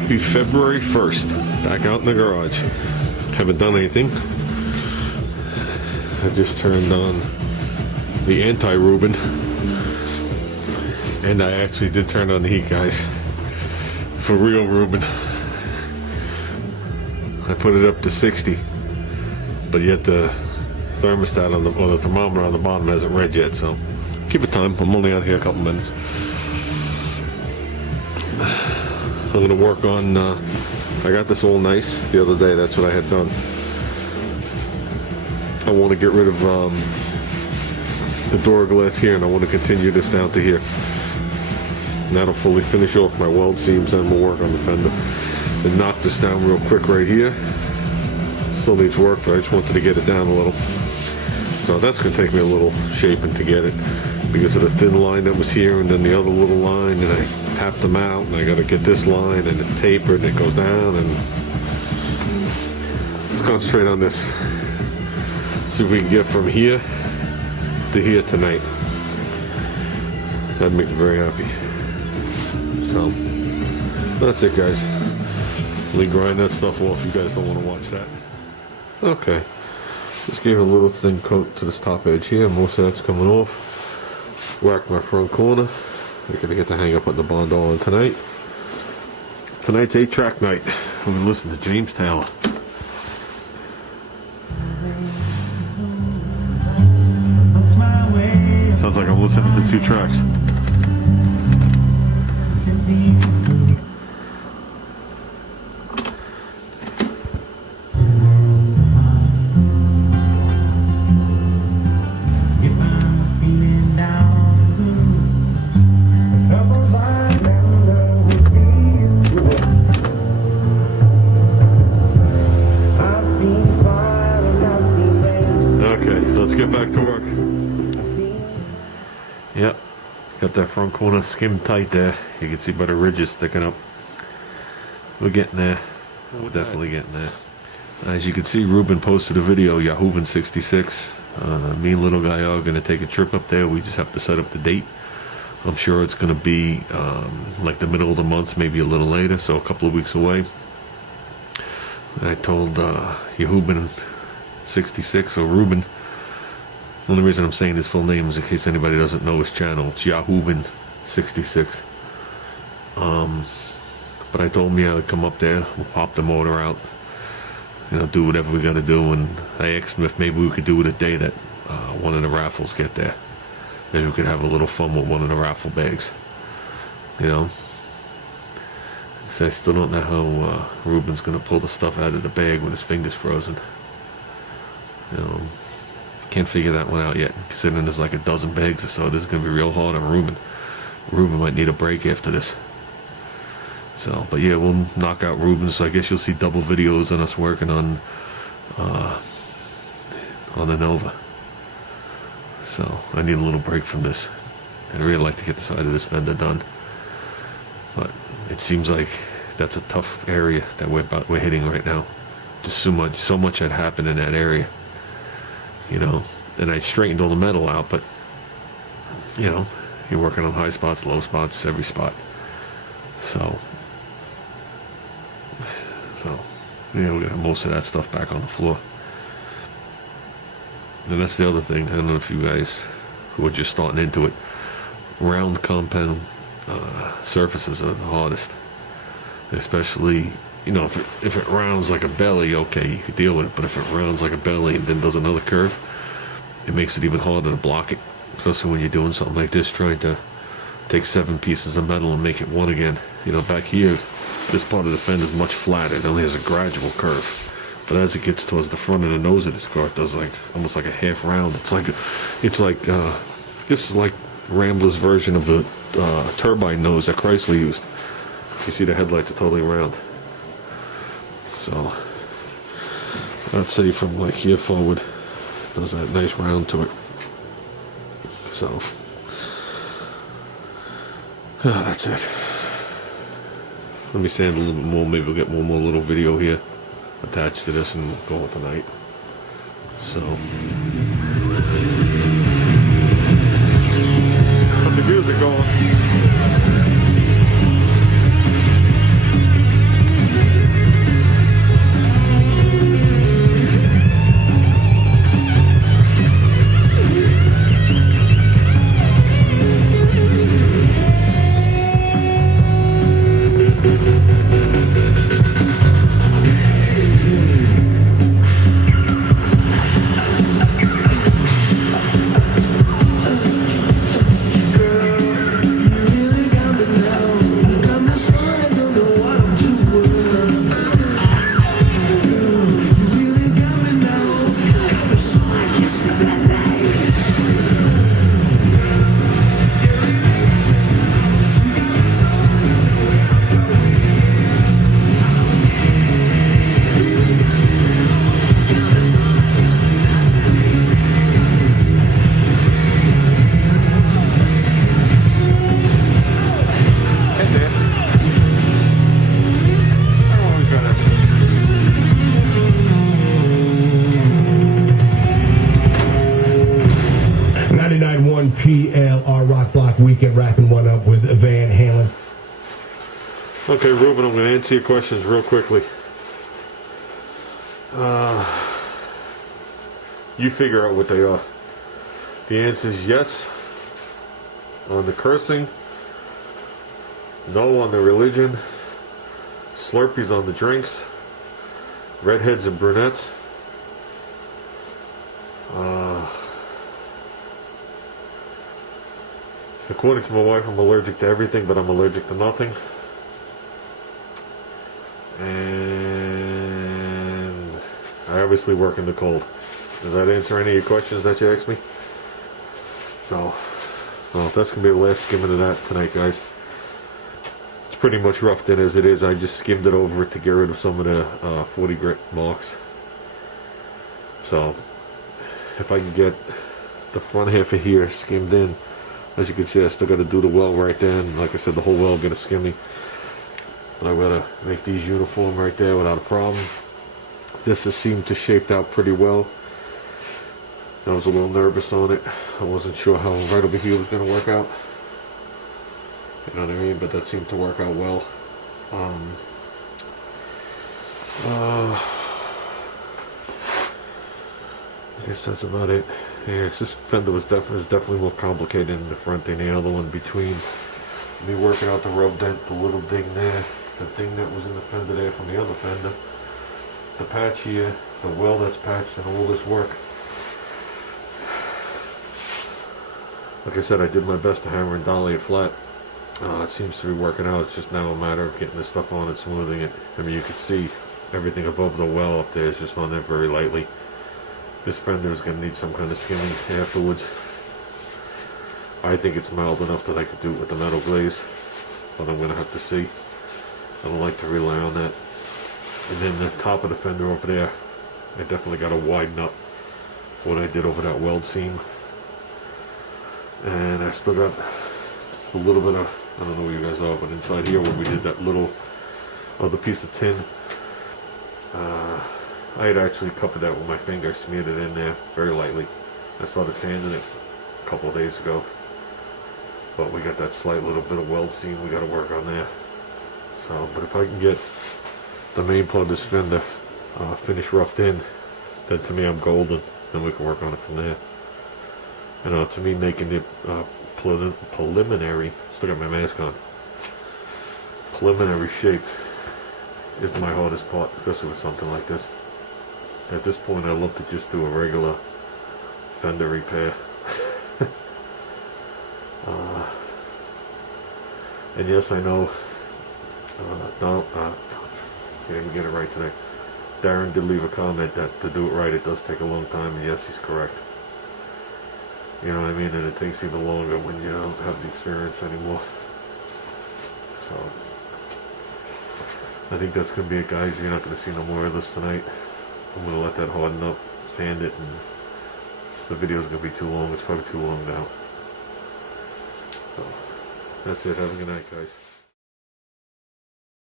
Happy February 1st. Back out in the garage. Haven't done anything. I just turned on the anti-Reuben. And I actually did turn on the heat, guys. For real Reuben. I put it up to 60. But yet the thermostat on the, or the thermometer on the bottom hasn't read yet, so keep it time. I'm only out here a couple minutes. I'm going to work on, I got this all nice the other day, that's what I had done. I want to get rid of the door glass here, and I want to continue this down to here. And that'll fully finish off my weld seams, and we'll work on the fender. And knock this down real quick right here. Still needs work, but I just wanted to get it down a little. So that's going to take me a little shaping to get it, because of the thin line that was here, and then the other little line, and I tapped them out, and I got to get this line, and it tapered, and it goes down, and let's concentrate on this. See if we can get from here to here tonight. That'd make me very happy. So that's it, guys. Let me grind that stuff off. You guys don't want to watch that. Okay. Just gave a little thin coat to this top edge here. Most of that's coming off. Whacked my front corner. We're gonna get to hang up on the Bond all in tonight. Tonight's 8-track night. We're gonna listen to James Taylor. Sounds like I'm listening to 2 tracks. Get back to work. Yep, got that front corner skimmed tight there. You can see by the ridges sticking up. We're getting there. We're definitely getting there. As you can see, Reuben posted a video, Yahooben 66. Me and little guy are going to take a trip up there. We just have to set up the date. I'm sure it's going to be like the middle of the month, maybe a little later, so a couple of weeks away. I told Yahooben 66, or Reuben. The only reason I'm saying his full name is in case anybody doesn't know his channel. It's Yahooben 66. But I told him, yeah, I'd come up there, we'll pop the motor out, you know, do whatever we got to do. And I asked him if maybe we could do it a day that one of the raffles get there. Maybe we could have a little fun with one of the raffle bags, you know. Because I still don't know how Reuben's going to pull the stuff out of the bag with his fingers frozen. You know. Can't figure that one out yet, considering there's like a dozen bags or so. This is going to be real hard on Reuben. Reuben might need a break after this. So, but yeah, we'll knock out Reuben, so I guess you'll see double videos on us working on the Nova. So, I need a little break from this. I'd really like to get the side of this Fender done. But it seems like that's a tough area that we're hitting right now. Just so much had happened in that area. You know, and I straightened all the metal out, but, you know, you're working on high spots, low spots, every spot. So, yeah, we're going to have most of that stuff back on the floor. And that's the other thing. I don't know if you guys who are just starting into it, round compound surfaces are the hardest. Especially, you know, if it rounds like a belly, okay, you could deal with it. But if it rounds like a belly and then does another curve, it makes it even harder to block it. Especially when you're doing something like this, trying to take 7 pieces of metal and make it one again. You know, back here, this part of the fender is much flatter. It only has a gradual curve. But as it gets towards the front of the nose of this car, it does like almost like a half round. It's like this is like Rambler's version of the turbine nose that Chrysler used. You see the headlights are totally round. So I'd say from like here forward, it does that nice round to it. So that's it. Let me sand a little bit more. Maybe we'll get one more little video here attached to this and go on tonight. So put the music going. weekend wrapping one up with Van Halen. Okay, Ruben, I'm going to answer your questions real quickly. You figure out what they are. The answer is yes on the cursing, no on the religion, Slurpees on the drinks, redheads and brunettes. According to my wife, I'm allergic to everything, but I'm allergic to nothing. And I obviously work in the cold. Does that answer any of your questions that you asked me? So, well, that's going to be the last skimming of that tonight, guys. It's pretty much roughed in as it is. I just skimmed it over to get rid of some of the 40 grit marks. So, if I can get the front half of here skimmed in, as you can see, I still got to do the well right there. And like I said, the whole well going to skim me. But I'm going to make these uniform right there without a problem. This has seemed to shaped out pretty well. I was a little nervous on it. I wasn't sure how right over here was going to work out. You know what I mean? But that seemed to work out well. I guess that's about it. Yeah, this fender is definitely more complicated in the front than the other one. Between me working out the rub dent, the little ding there, the thing that was in the fender there from the other fender, the patch here, the well that's patched, and all this work. Like I said, I did my best to hammer and dolly it flat. It seems to be working out. It's just now a matter of getting this stuff on and smoothing it. I mean, you can see everything above the well up there is just on there very lightly. This fender is going to need some kind of skimming afterwards. I think it's mild enough that I could do it with the metal glaze, but I'm going to have to see. I don't like to rely on that. And then the top of the fender over there, I definitely got to widen up what I did over that weld seam. And I still got a little bit of, I don't know where you guys are, but inside here where we did that little other piece of tin, I had actually covered that with my finger, smeared it in there very lightly. I started sanding it a couple of days ago, but we got that slight little bit of weld seam we got to work on there. So, but if I can get the main part of this fender finished roughed in, then to me I'm golden, and we can work on it from there. You know, to me, making it preliminary, still got my mask on, preliminary shape is my hardest part, especially with something like this. At this point, I love to just do a regular fender repair. And yes, I know, can't even get it right today. Darren did leave a comment that to do it right, it does take a long time, and yes, he's correct. You know what I mean? And it takes even longer when you don't have the experience anymore. So, I think that's going to be it, guys. You're not going to see no more of this tonight. I'm going to let that harden up, sand it, and the video is going to be too long. It's probably too long now. So, that's it. Have a good night, guys.